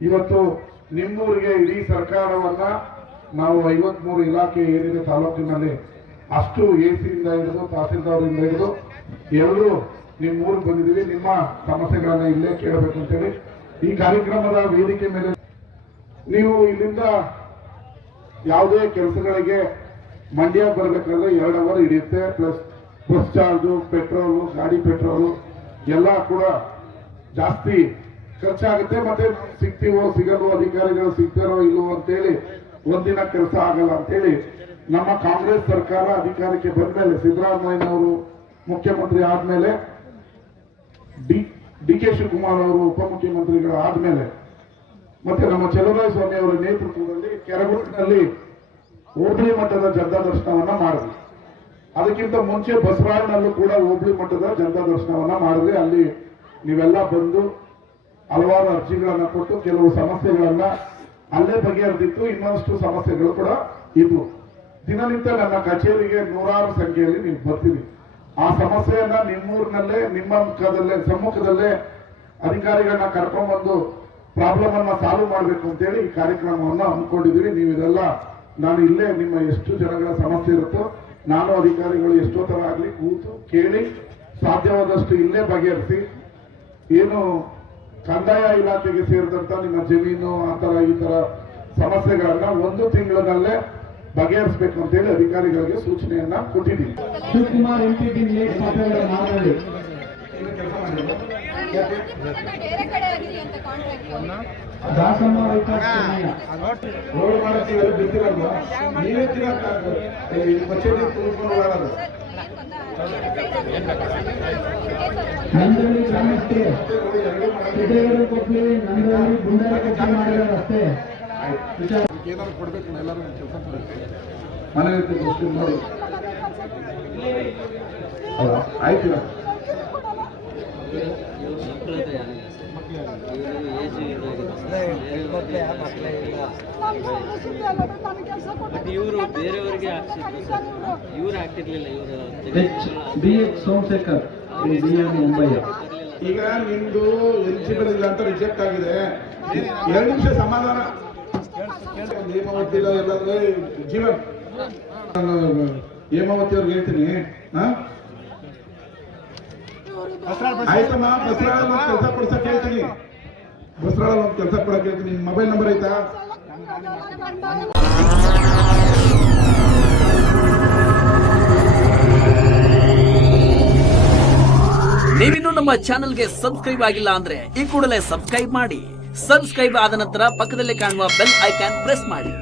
ಇವತ್ತು ನಿಮ್ಮೂರಿಗೆ ಇಡೀ ಸರ್ಕಾರವನ್ನ ನಾವು ಐವತ್ಮೂರು ಇಲಾಖೆ ಏನಿದೆ ತಾಲೂಕಿನಲ್ಲಿ ಅಷ್ಟು ಎ ಸಿಯಿಂದ ಹಿಡಿದು ತಹಸೀಲ್ದಾರಿಂದ ಹಿಡಿದು ಎಲ್ಲರೂ ನಿಮ್ಮ ಊರಿಗೆ ಬಂದಿದ್ದೀವಿ. ನಿಮ್ಮ ಸಮಸ್ಯೆಗಳನ್ನ ಇಲ್ಲೇ ಕೇಳಬೇಕು ಅಂತೇಳಿ ಈ ಕಾರ್ಯಕ್ರಮದ ವೇದಿಕೆ ಮೇಲೆ ನೀವು ಇಲ್ಲಿಂದ ಯಾವುದೇ ಕೆಲಸಗಳಿಗೆ ಮಂಡ್ಯ ಬರಬೇಕಾದ್ರೆ ಎರಡು ಅವರ್ ಹಿಡಿಯುತ್ತೆ. ಪ್ಲಸ್ ಬಸ್ ಚಾರ್ಜು ಪೆಟ್ರೋಲು ಗಾಡಿ ಪೆಟ್ರೋಲು ಎಲ್ಲ ಕೂಡ ಜಾಸ್ತಿ ಖರ್ಚಾಗುತ್ತೆ, ಮತ್ತೆ ಸಿಗ್ತೀವೋ, ಸಿಗಲ್ವೋ, ಅಧಿಕಾರಿಗಳು ಸಿಗ್ತಾರೋ ಇಲ್ವೋ ಅಂತೇಳಿ ಒಂದಿನ ಕೆಲಸ ಆಗಲ್ಲ ಅಂತೇಳಿ ನಮ್ಮ ಕಾಂಗ್ರೆಸ್ ಸರ್ಕಾರ ಅಧಿಕಾರಕ್ಕೆ ಬಂದ್ಮೇಲೆ ಸಿದ್ದರಾಮಯ್ಯನವರು ಮುಖ್ಯಮಂತ್ರಿ ಆದ್ಮೇಲೆ ಡಿ ಡಿ ಕೆ ಶಿವಕುಮಾರ್ ಅವರು ಉಪಮುಖ್ಯಮಂತ್ರಿಗಳು ಆದ್ಮೇಲೆ ಮತ್ತೆ ನಮ್ಮ ಚಲುವರಾಯ ಸ್ವಾಮಿ ಅವರ ನೇತೃತ್ವದಲ್ಲಿ ಕೆರಗುಟ್ಟಿನಲ್ಲಿ ಹೋಬಳಿ ಮಟ್ಟದ ಜನತಾ ದರ್ಶನವನ್ನ ಮಾಡಿದ್ವಿ. ಅದಕ್ಕಿಂತ ಮುಂಚೆ ಬಸವರಾಜನಲ್ಲೂ ಕೂಡ ಹೋಬಳಿ ಮಟ್ಟದ ಜನತಾ ದರ್ಶನವನ್ನ ಮಾಡಿದ್ವಿ. ಅಲ್ಲಿ ನೀವೆಲ್ಲ ಬಂದು ಹಲವಾರು ಅರ್ಜಿಗಳನ್ನು ಕೊಟ್ಟು ಕೆಲವು ಸಮಸ್ಯೆಗಳನ್ನ ಅಲ್ಲೇ ಬಗೆಹರಿದಿತ್ತು ಇನ್ನಷ್ಟು ಸಮಸ್ಯೆಗಳು ಕೂಡ ಇದ್ವು. ದಿನನಿತ್ಯ ನನ್ನ ಕಚೇರಿಗೆ ನೂರಾರು ಸಂಖ್ಯೆಯಲ್ಲಿ ನೀವು ಬರ್ತೀವಿ ಆ ಸಮಸ್ಯೆಯನ್ನ ನಿಮ್ಮೂರಿನಲ್ಲೇ, ನಿಮ್ಮ ಮುಖದಲ್ಲೇ, ಸಮ್ಮುಖದಲ್ಲೇ ಅಧಿಕಾರಿಗಳನ್ನ ಕರ್ಕೊಂಡ್ಬಂದು ಪ್ರಾಬ್ಲಮ್ ಅನ್ನ ಸಾಲ್ವ್ ಮಾಡಬೇಕು ಅಂತೇಳಿ ಈ ಕಾರ್ಯಕ್ರಮವನ್ನು ಹಮ್ಮಿಕೊಂಡಿದ್ದೀವಿ. ನೀವು ಇದೆಲ್ಲ, ನಾನು ಇಲ್ಲೇ ನಿಮ್ಮ ಎಷ್ಟು ಜನಗಳ ಸಮಸ್ಯೆ ಇರುತ್ತೋ, ನಾನು ಅಧಿಕಾರಿಗಳು ಎಷ್ಟೋ ಥರ ಆಗಲಿ ಕೂತು ಕೇಳಿ ಸಾಧ್ಯವಾದಷ್ಟು ಇಲ್ಲೇ ಬಗೆಹರಿಸಿ, ಏನು ಕಂದಾಯ ಇಲಾಖೆಗೆ ಸೇರಿದಂತ ನಿಮ್ಮ ಜಮೀನು ಆ ತರ ಈ ತರ ಸಮಸ್ಯೆಗಳನ್ನ ಒಂದು ತಿಂಗಳಲ್ಲೇ ಬಗೆಹರಿಸಬೇಕು ಅಂತ ಹೇಳಿ ಅಧಿಕಾರಿಗಳಿಗೆ ಸೂಚನೆಯನ್ನ ಕೊಟ್ಟಿದ್ದೀನಿ ಶಿವಕುಮಾರ್ ಲೇಟ್ ಮಾತಾಡಿದ ಮಾತಾಡಿ. ದಾಸಮ್ಮ ರೋಡ್ ನೀವೇ ತುಂಬಿಕೊಂಡು. ನಂದಳ್ಳಿ ಗ್ರಾಮಕ್ಕೆ ಸಿದ್ದೇಗೌಡ ಕೊಪ್ಪಳಿ ನಂದಳ್ಳಿ ಗುಂಡಾರ ಕಟ್ಟಿ ಮಾಡಿದ ರಸ್ತೆ. ಏನಾದ್ರು ಕೊಡ್ಬೇಕು ಎಲ್ಲರೂ ಕೆಲಸ ಮನೆ ರೀತಿ ದೃಷ್ಟಿ ನೋಡಿ ಹೌದಾ? ಆಯ್ತು ಇವಾಗ. ಬಟ್ ಇವರು ಬೇರೆಯವರಿಗೆ ಹಾಕ್ಸಿದ್ರು ಸರ್. ಇವ್ರು ಹಾಕ್ತಿರ್ಲಿಲ್ಲ ಇವರು B H Somashekar. B M Mumbai ಈಗ ನಿಮ್ದು ಎಲಿಜಿಬಲ್ ಇಲ್ಲ ಅಂತ ರಿಜೆಕ್ಟ್ ಆಗಿದೆ. ಎರಡು ನಿಮಿಷ ಸಮಾಧಾನ. ಹೇಮಾವತಿ ಇಲ್ಲ ಎಲ್ಲಾದ್ರೆ ಜೀವನ್ ನಾನು ಹೇಮಾವತಿ ಅವ್ರಿಗೆ ಹೇಳ್ತೀನಿ, ಹಾ? ಆಯ್ತಮ್ಮ ಬಸರಾಳ ಒಂದು ಕೆಲಸ ಕೊಡ್ಸಕ್ ಹೇಳ್ತೀನಿ. ಬಸರಾಳ ಒಂದು ಕೆಲಸ ಕೊಡಕ್ ಹೇಳ್ತೀನಿ. ಮೊಬೈಲ್ ನಂಬರ್ ಐತಾ? ನಮ್ಮ ಚಾನೆಲ್ಗೆ ಸಬ್ಸ್ಕ್ರೈಬ್ ಆಗಿಲ್ಲ ಅಂದ್ರೆ ಈ ಕೂಡಲೇ ಸಬ್ಸ್ಕ್ರೈಬ್ ಮಾಡಿ. ಸಬ್ಸ್ಕ್ರೈಬ್ ಆದ ನಂತರ ಪಕ್ಕದಲ್ಲಿ ಕಾಣುವ ಬೆಲ್ ಐಕಾನ್ ಪ್ರೆಸ್ ಮಾಡಿ.